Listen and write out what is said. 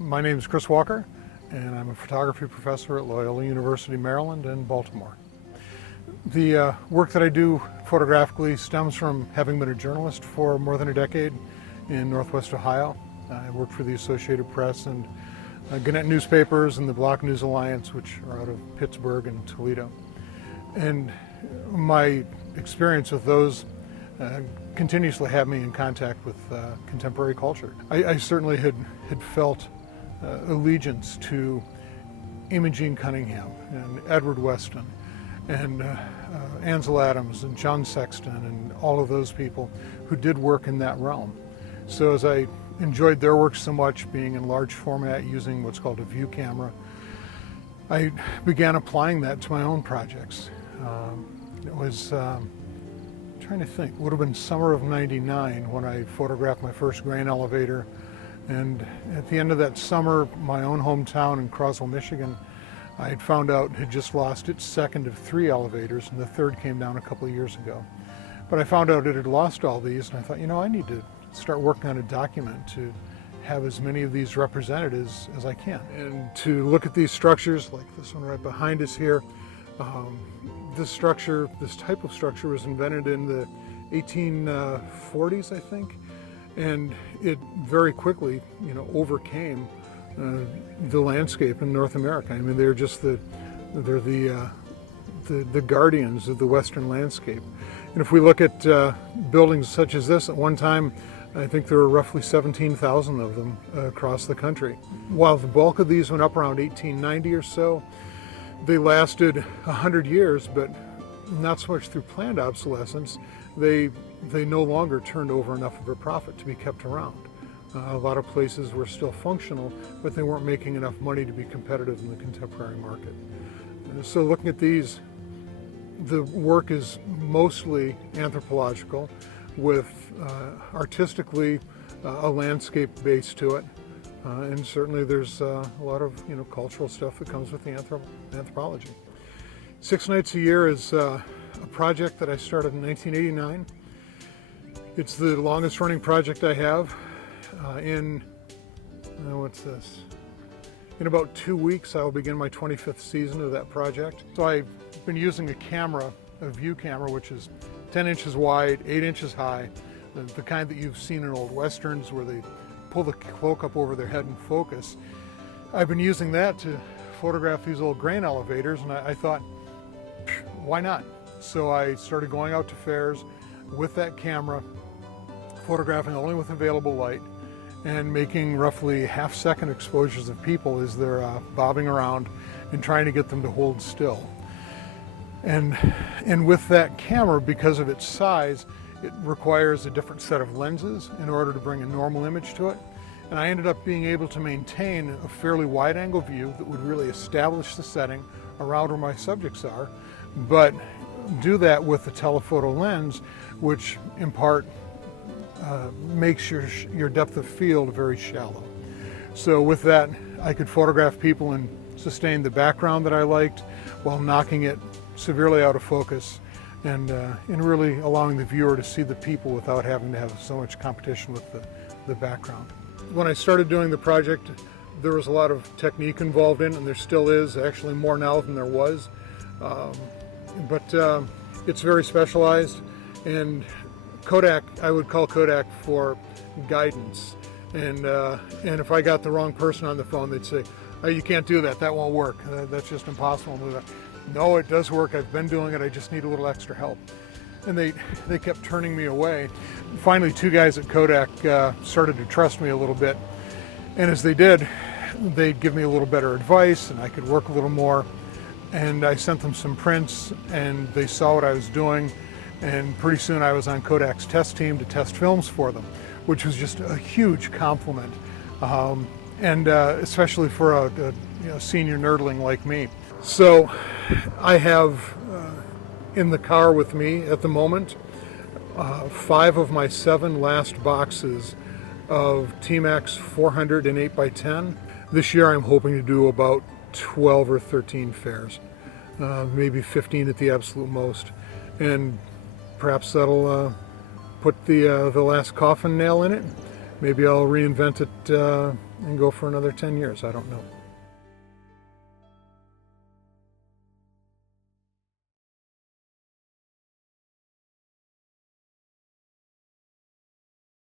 My name is Chris Walker, and I'm a photography professor at Loyola University, Maryland in Baltimore. The work that I do photographically stems from having been a journalist for more than a decade in Northwest Ohio. I worked for the Associated Press and Gannett newspapers and the Block News Alliance, which are out of Pittsburgh and Toledo. And my experience with those continuously have me in contact with contemporary culture. I certainly had felt allegiance to Imogene Cunningham and Edward Weston and Ansel Adams and John Sexton and all of those people who did work in that realm. So as I enjoyed their work so much, being in large format using what's called a view camera, I began applying that to my own projects. It was, trying to think, it would have been summer of '99 when I photographed my first grain elevator. And at the end of that summer, my own hometown in Croswell, Michigan, I had found out had just lost its second of 3 elevators, and the third came down a couple of years ago. But I found out it had lost all these, and I thought, I need to start working on a document to have as many of these represented as I can. And to look at these structures, like this one right behind us here, this type of structure was invented in the 1840s, I think. And it very quickly, overcame the landscape in North America. I mean, they're the guardians of the Western landscape. And if we look at buildings such as this, at one time, I think there were roughly 17,000 of them across the country. While the bulk of these went up around 1890 or so, they lasted 100 years, but not so much through planned obsolescence. They no longer turned over enough of a profit to be kept around. A lot of places were still functional, but they weren't making enough money to be competitive in the contemporary market. So looking at these, the work is mostly anthropological with artistically a landscape base to it. And certainly there's a lot of cultural stuff that comes with the anthropology. 6 Nights a Year is a project that I started in 1989. It's the longest running project I have. In about 2 weeks I will begin my 25th season of that project. So I've been using a view camera, which is 10 inches wide, 8 inches high, the kind that you've seen in old westerns where they pull the cloak up over their head and focus. I've been using that to photograph these old grain elevators, and I thought, why not? So I started going out to fairs with that camera, photographing only with available light, and making roughly half-second exposures of people as they're bobbing around and trying to get them to hold still. And with that camera, because of its size, it requires a different set of lenses in order to bring a normal image to it. And I ended up being able to maintain a fairly wide-angle view that would really establish the setting around where my subjects are, but do that with a telephoto lens, which in part makes your depth of field very shallow. So with that, I could photograph people and sustain the background that I liked while knocking it severely out of focus and really allowing the viewer to see the people without having to have so much competition with the background. When I started doing the project, there was a lot of technique involved in it, and there still is, actually more now than there was. But it's very specialized, and Kodak, I would call Kodak for guidance. And if I got the wrong person on the phone, they'd say, "Oh, you can't do that, that won't work, that's just impossible." No, it does work, I've been doing it, I just need a little extra help. And they kept turning me away. Finally, 2 guys at Kodak started to trust me a little bit. And as they did, they'd give me a little better advice and I could work a little more. And I sent them some prints and they saw what I was doing. And pretty soon I was on Kodak's test team to test films for them, which was just a huge compliment. Especially for a senior nerdling like me. So I have in the car with me at the moment 5 of my 7 last boxes of T-Max 400 and 8x10. This year I'm hoping to do about 12 or 13 fairs, maybe 15 at the absolute most, and perhaps that'll put the last coffin nail in it. Maybe I'll reinvent it and go for another 10 years. I don't know.